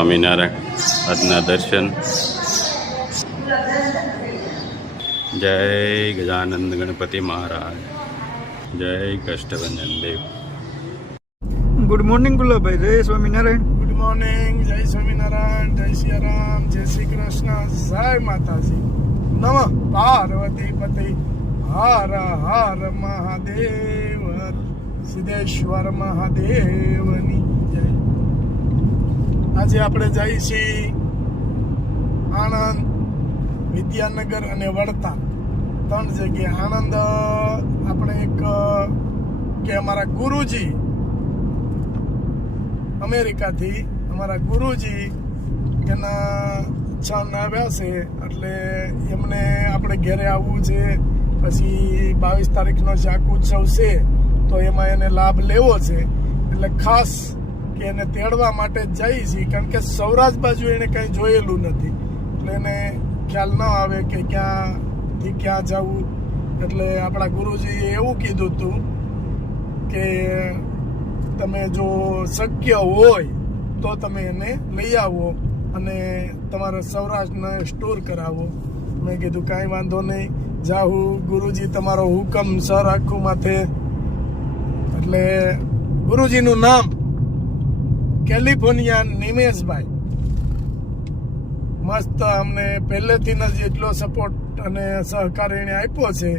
સ્વામિનારાયણ આજના દર્શન. જય ગજાનંદ ગણપતિ મહારાજ, જય કષ્ટભંજન દેવ. Good morning Gulabbhai. જય સ્વામિનારાયણ. Good morning. જય સ્વામિનારાયણ. જય સિયારામ. જય શ્રી કૃષ્ણ. જય માતાજી. નમઃ પાર્વતી પતિ. હર હર મહાદેવ. સિદ્ધેશ્વર મહાદેવની જય. આજે આપણે જઈએ છીએ આણંદ, વિદ્યાનગર અને વડતાલ, 3 જગ્યાએ. આણંદ આપણે કે અમારા ગુરુજી અમેરિકાથી, અમારા ગુરુજી એના છન આવ્યા છે, એટલે એમને આપણે ઘેરે આવવું છે. પછી 22 તારીખનો શાક ઉત્સવ છે, તો એમાં એને લાભ લેવો છે. એટલે ખાસ કે એને તેડવા માટે જ જઈએ છીએ, કારણ કે સૌરાષ્ટ્ર બાજુ એને કંઈ જોયેલું નથી, એટલે એને ખ્યાલ ન આવે કે ક્યાંથી ક્યાં જવું. એટલે આપણા ગુરુજીએ એવું કીધું હતું કે તમે જો શક્ય હોય તો તમે એને લઈ આવો અને તમારા સૌરાષ્ટ્રને ટૂર કરાવો. મેં કીધું કાંઈ વાંધો નહીં, જાહું. ગુરુજી તમારો હુકમ સર આખું માથે. એટલે ગુરુજીનું નામ કેલિફોર્નિયા નિમેશભાઈ. મસ્ત અમને પહેલેથી જ એટલો સપોર્ટ અને સહકાર એને આપ્યો છે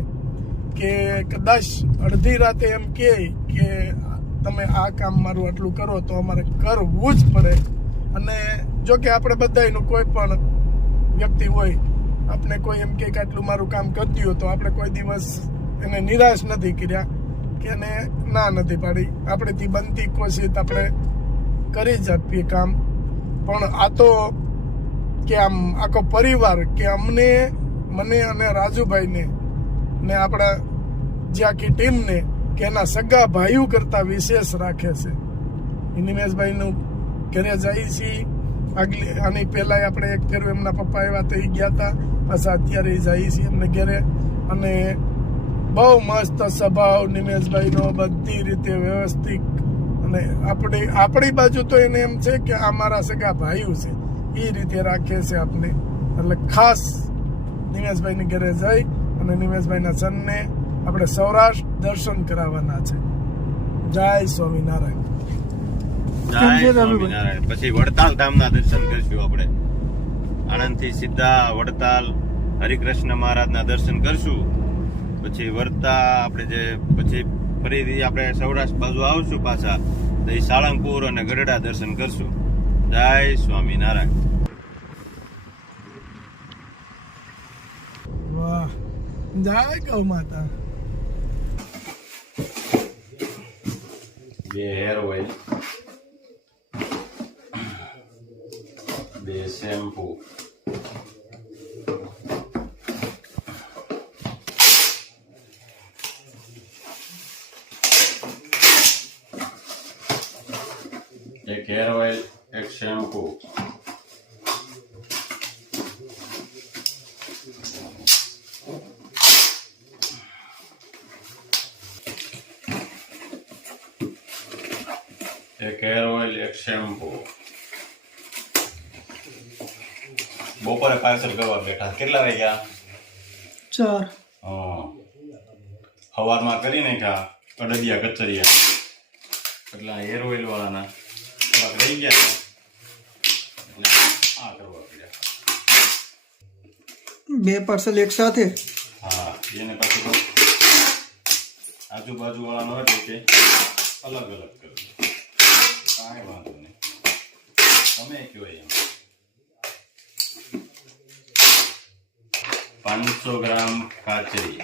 કે કદાચ અડધી રાતે એમ કે તમે આ કામ મારું આટલું કરો તો અમારે કરવું જ પડે. અને જો કે આપણે બધાનું કોઈ પણ વ્યક્તિ હોય, આપણે કોઈ એમ કે આટલું મારું કામ કરતી હોય તો આપણે કોઈ દિવસ એને નિરાશ નથી કર્યા કે એને ના નથી પાડી. આપણેથી બનતી કોશિશ આપણે કરી જ આપીએ કામ. પણ આ તો કે આમ આખો પરિવાર કે અમને, મને અને રાજુભાઈને ને આપણા જે આખી ટીમને કે એના સગા ભાઈઓ કરતા વિશેષ રાખે છે. નિમેશભાઈનું ઘરે જઈએ છીએ. આની પહેલાં આપણે એક ફેર એમના પપ્પા એવા તો ગયા હતા, પાછા અત્યારે જઈએ છીએ એમને ઘરે. અને બહુ મસ્ત સ્વભાવ નિમેશભાઈનો, બધી રીતે વ્યવસ્થિત. અને આપણી બાજુ તો એને એમ છે કે આ મારા સગા ભાઈઓ છે, એ રીતે રાખે છે આપને. એટલે ખાસ નિમેશભાઈની ઘરે જઈ અને નિમેશભાઈના સનને આપણે સૌરાષ્ટ્ર દર્શન કરાવવાના છે. જય સ્વામિનારાયણ. જય સ્વામિનારાયણ. પછી વડતાલ ધામના દર્શન કરશું આપણે. આણંદથી સીધા વડતાલ હરિકૃષ્ણ મહારાજના દર્શન કરશું. પછી વડતા આપણે જે પછી ફરીથી આપણે સૌરાષ્ટ્ર બાજુ આવશું પાછા, તો એ સાળંગપુર અને ગઢડા દર્શન કરશું. જય સ્વામિનારાયણ. વાહ, જય ગૌ માતા. 2 હેર ઓઇલ, 2 શેમ્પૂ, એક હેર ઓઇલ, એક શેમ્પૂ, એક હેર ઓઇલ, એક શેમ્પૂ. બપોરે પાર્સલ કરવા બેઠા. કેટલા વાગ્યા? 4. સવારમાં કરી નાખ્યા અડદિયા કચરિયા. એટલા હેર ઓઇલ વાળાના થોડાક રહી ગયા, એટલે આ કરવા પડ્યા. 2 પાર્સલ એક સાથે. હા, એને પાછું આજુબાજુ વાળાનો હોય કે અલગ અલગ કરવું. કાંઈ વાંધો નહીં, તમે કયો એમ. 500 ગ્રામ કાચરી,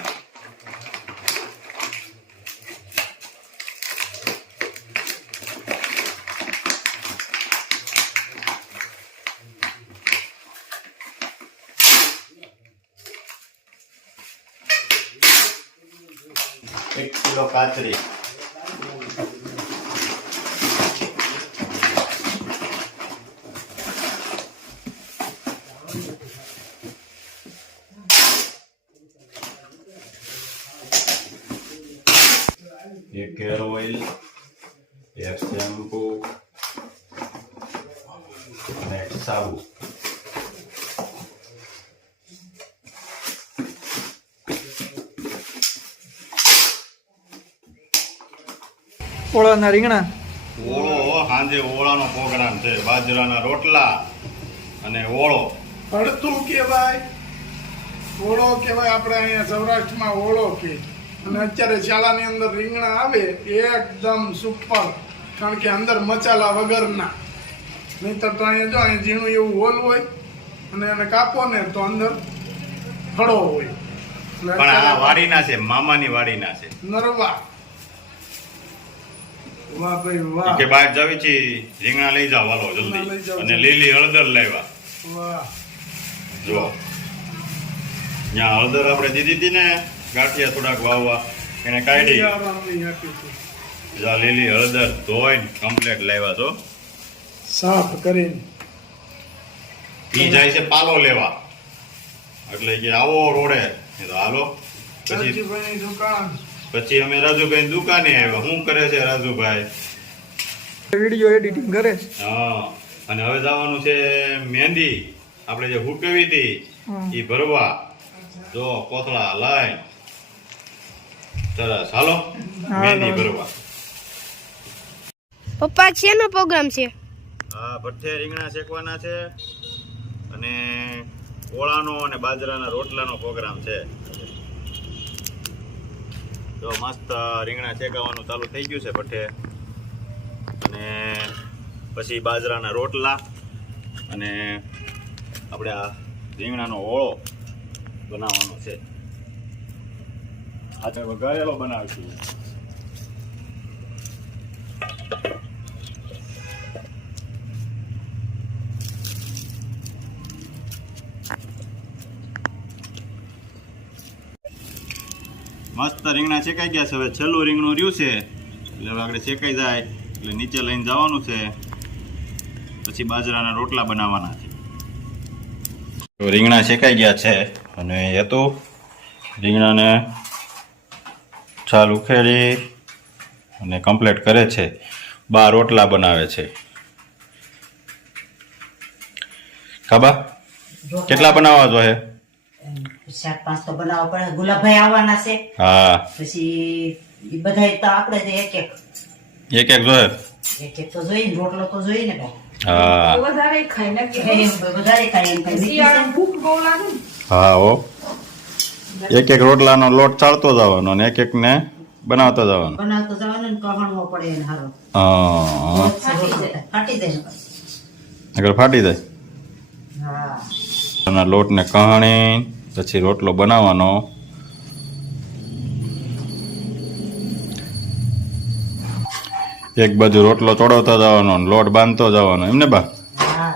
1 કિલો કાચરી, 1 હેર ઓઇલ, 1 શેમ્પૂ અને સાબુ. ઓળાના રીંગણા. ઓળો સાંજે ઓળાનો પ્રોગ્રામ છે. બાજરાના રોટલા અને ઓળો. અડતું કહેવાય, ઓળો કહેવાય, આપણે અહીંયા સૌરાષ્ટ્રમાં ઓળો કે. અને અત્યારે શાળાની અંદર રીંગણા આવે એકદમ સુપર, કારણ કે અંદર મસાલા વગરના. નહીંતર તો અહીંયા જો અહીં ઝીણું એવું હોલ હોય અને એને કાપો ને તો અંદર ફળો હોય. એટલે પણ આ અત્યારે વાડીના છે, મામાની વાડીના છે. નરવા. વાહ ભાઈ વાહ, કે બહાર જાવી છે, રીંગણા લઈ જાવ હાલો રીંગણા લઈ જલ્દી. જાઓ, અને જલ્દી. લીલી હળદર લેવા. વાહ. જો ત્યાં હળદર આપણે દીધી હતી ને, ગાંઠિયા થોડાક વાવવા, એને કાઢી. આરામથી આપી છે. જા લીલી હળદર ધોઈને કમ્પ્લીટ લેવા છો. સાફ કરીને ઈ જાય છે પાલો લેવા, એટલે કે આવો રોડે. એ તો હાલો. પછી રાજુભાઈની દુકાન. પછી અમે રાજુભાઈ દુકાને આવ્યા. શું કરે છે રાજુભાઈ? વિડીયો એડિટિંગ કરે છે. હા. અને હવે જવાનું છે મહેંદી. આપણે જે હુકવી હતી એ ભરવા. જો કોથળા લાઈ સરસ. હાલો મહેંદી ભરવા. પપ્પા શેનો પ્રોગ્રામ છે? હા, ભઠ્ઠે રીંગણા શેકવાના છે અને ઓળાનો અને બાજરાના રોટલાનો પ્રોગ્રામ છે. જો મસ્ત રીંગણા શેકાવાનું ચાલુ થઈ ગયું છે ભઠ્ઠે. અને પછી બાજરાના રોટલા અને આપણે આ રીંગણાનો ઓળો બનાવવાનો છે. આજે વઘારેલો બનાવીશું. મસ્ત રીંગણા શેકાઈ ગયા છે. હવે છેલ્લું રીંગણું રહ્યું છે, એટલે હવે આપણે શેકાઈ જાય એટલે નીચે લઈને જવાનું છે. પછી બાજરાના રોટલા બનાવવાના છે. તો રીંગણા શેકાઈ ગયા છે અને એ તો રીંગણાને છાલ ઉખેડી અને કમ્પ્લીટ કરે છે. 12 રોટલા બનાવે છે. કાબા કેટલા બનાવવા જોઈએ? 4-5 તો બનાવવા પડે. ગુલાબભાઈ આવવાના છે, હા, પછી ઈ બધાય તો આપણે તો એક એક જોઈએ. તો જોઈએ ને, રોટલો તો જોઈએ ને ભાઈ. હા વધારે ખાઈ નાખી વધારે ખાય એમ ખાય. શિયાળામાં ભૂખ બહુ લાગે ને. હા હો. એક રોટલાનો લોટ ચાળતો જવાનો અને એક ને બનાવતો જવાનો. બનાવતો જવાનું ને કહણવો પડે એને હારો. હા, ફાટી જાય ને. આગળ ફાટી જાય. હા, એના લોટને કહણી પછી રોટલો બનાવવાનો. એક બાજુ રોટલો ચોડવતો જવાનો અને લોટ બાંધતો જવાનો, એમ ને બા? હા.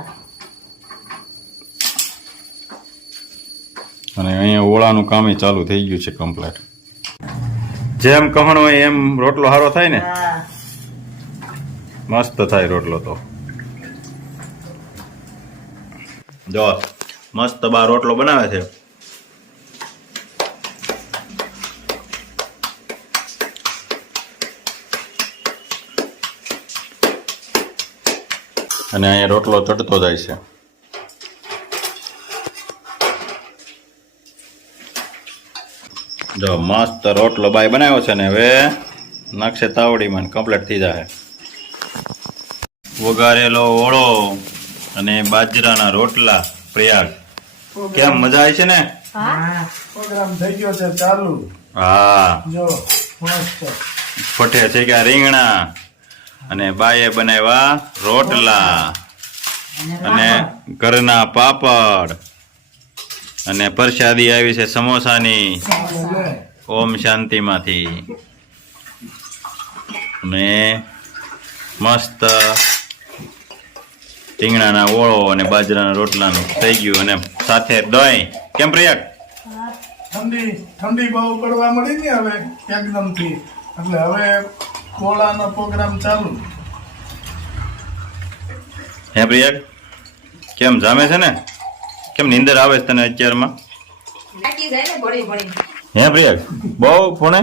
અને અહીંયા ઓળાનું કામ ચાલુ થઈ ગયું છે કમ્પ્લીટ. જેમ કહણ હોય એમ રોટલો સારો થાય ને. હા. મસ્ત થાય રોટલો તો. જો મસ્ત બા રોટલો બનાવે છે. અને અહીંયા રોટલો ચડતો જાય છે. જો મસ્ત રોટલો બાય બનાવ્યો છે ને હવે નાખશે તાવડીમાં કમ્પ્લીટ થઈ જાય. વઘારેલો ઓળો અને બાજરાના રોટલા. પ્રયાગ કેમ મજા આવી છે ને? હા. પ્રોગ્રામ થઈ ગયો છે ચાલુ. હા, જો મસ્ત. ફટે છે કે રીંગણા અને બાએ બનાવ્યા રોટલા અને ઘરના પાપડ અને પ્રસાદી આવી છે સમોસાની. ઓમ શાંતિમાંથી. અને મસ્ત રીંગણાના ઓળો અને બાજરાના રોટલાનું થઈ ગયું અને સાથે દહીં. કેમ પ્રયાગ? ઠંડી બહુ પડવા મળી ને હવે એકદમ થી, એટલે હવે કોળાનો પ્રોગ્રામ ચાલુ. હે પ્રયાગ કેમ જામે છે ને? કેમ નીંદર આવે છે તને અત્યારમાં? નાખી જાય ને ભણી ભણી. હે પ્રયાગ બહુ ભણે?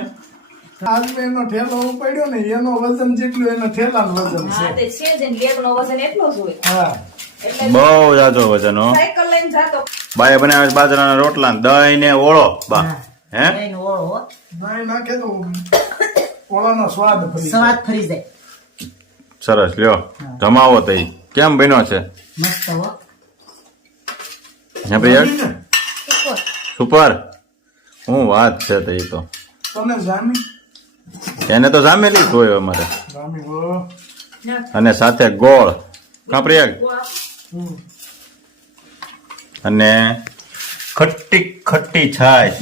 આજ મેં એનો ઠેલો ઉપાડ્યો ને, એનો વજન જેટલું એનો ઠેલાનું વજન હા છે. તે છે જ ને, લેકનો વજન એટલો જ હોય. હા, એટલે બહુ જાજો વજન હો. સાયકલ લઈને જાતો. બાએ બનાવે છે બાજરાના રોટલા ને દહીં ને ઓળો બા હે દહીં નો ઓળો હો. નાઈ નાખે તો ઓળાનો સ્વાદ ફરી જાય. સ્વાદ ફરી જાય. સરસ લ્યો જમાવો તઈ કેમ બન્યો છે મસ્ત હો. હે પ્રિયક સુપર હું વાત છે તઈ તો તને જામી એને તો જામેલી જ હોય અમારે જામી હો. અને સાથે ગોળ કા પ્રિયક અને ખટ્ટી ખટ્ટી છાશ